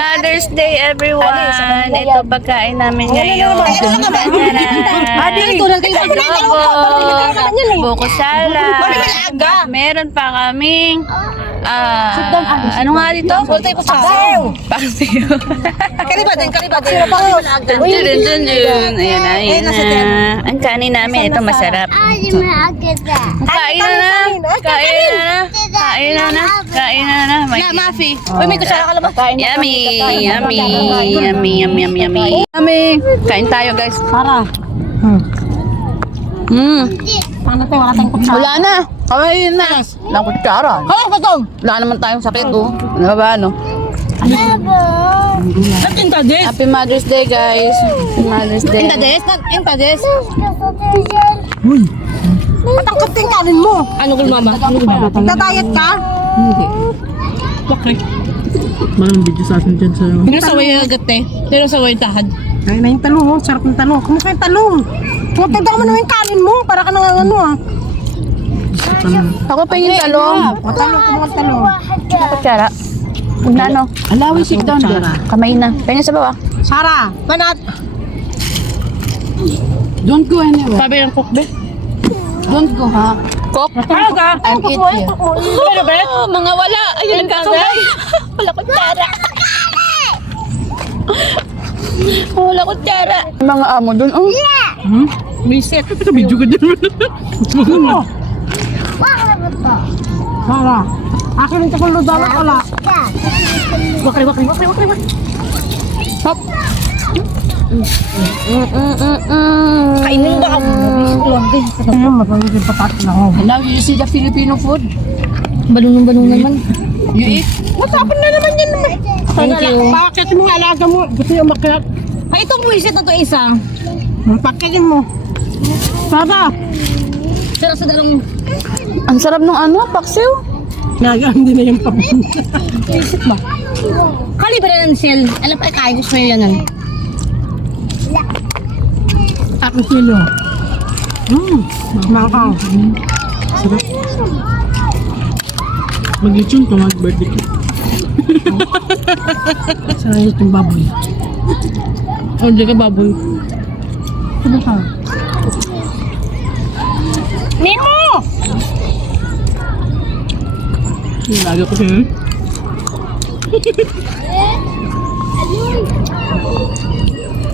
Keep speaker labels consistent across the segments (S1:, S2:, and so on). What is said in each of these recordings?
S1: Mother's Day, everyone! Ito pagkain namin ngayon. Buko salad. Meron pa kaming ano nga dito? Paksiw.
S2: Kaliba din.
S1: Ayan na. Ang kanin namin, ito masarap. Kain na.
S2: Mafi. Uy, may kusara ka labas.
S1: Yummy. Kain tayo, guys.
S2: Para. Paano tayo? Wala tayong kutsara.
S1: Wala na. Kamayin na. Lang kutsara.
S2: Batong.
S1: Wala naman tayong sakit, oh. Ano ba, ano? Happy Mother's Day, guys. Happy Mother's Day.
S2: Intades. Uy. Matangkot yung kanin mo. Ano mama? Nagda-diet ka?
S1: Hindi.
S2: Bakit?
S3: Maraming video sa atin dyan sa'yo.
S2: Hindi sa way agad eh. Pero sa way tahad.
S3: Ay na yung talong, oh. Sarap ng talong. Kumuha yung talong. Tagda mo naman yung kanin mo. Para ka nang ano ah.
S1: Ako pa yung talong.
S3: O talong, kumuha yung talong.
S1: Kutsara. Ano?
S3: Alawi, sit down there.
S1: Kamay na. Kanya sa baba.
S3: Sarah, manat. Don't go anywhere.
S2: Sabi ng cook be.
S3: Don't go, ha?
S1: Cook.
S2: Ano ka?
S3: I'm eat here.
S2: Ano ba?
S1: Mga wala. Ayun, nagkakamay. Wala kutsara. Wala kutsara. Mga amo dun. Oh.
S2: Miset.
S3: Ito, video ko dyan. Sarah, akin yung takulo daw wala.
S2: Wakri.
S1: Hop.
S2: Kainin ba ako?
S3: Ayun, magawin yung patat na ako.
S1: Now you see the Filipino food.
S2: Balunong naman.
S1: You eat.
S3: Matapon na naman yan naman.
S2: Thank you.
S3: Bakit mo alaga mo? Gusto yung makilat.
S2: Ay, itong miset na to isa.
S3: Pakitin mo. Sarah.
S2: Pero sa dalawang
S1: Ang sarap ng ano, paksiw.
S3: Nagaan din na yung papin.
S2: miset ba? Kaliba na ng shell. Alam pa, kain ko siya yan.
S3: Ako silo. Makaw. Sarap. Mag-lechon ka, mag-birthday ka. Sarap itong baboy.
S2: O, di ka baboy.
S3: Ano ka?
S2: Nemo!
S3: Nilaga ko sa'yo.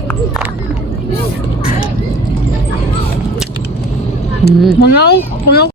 S2: Manaw?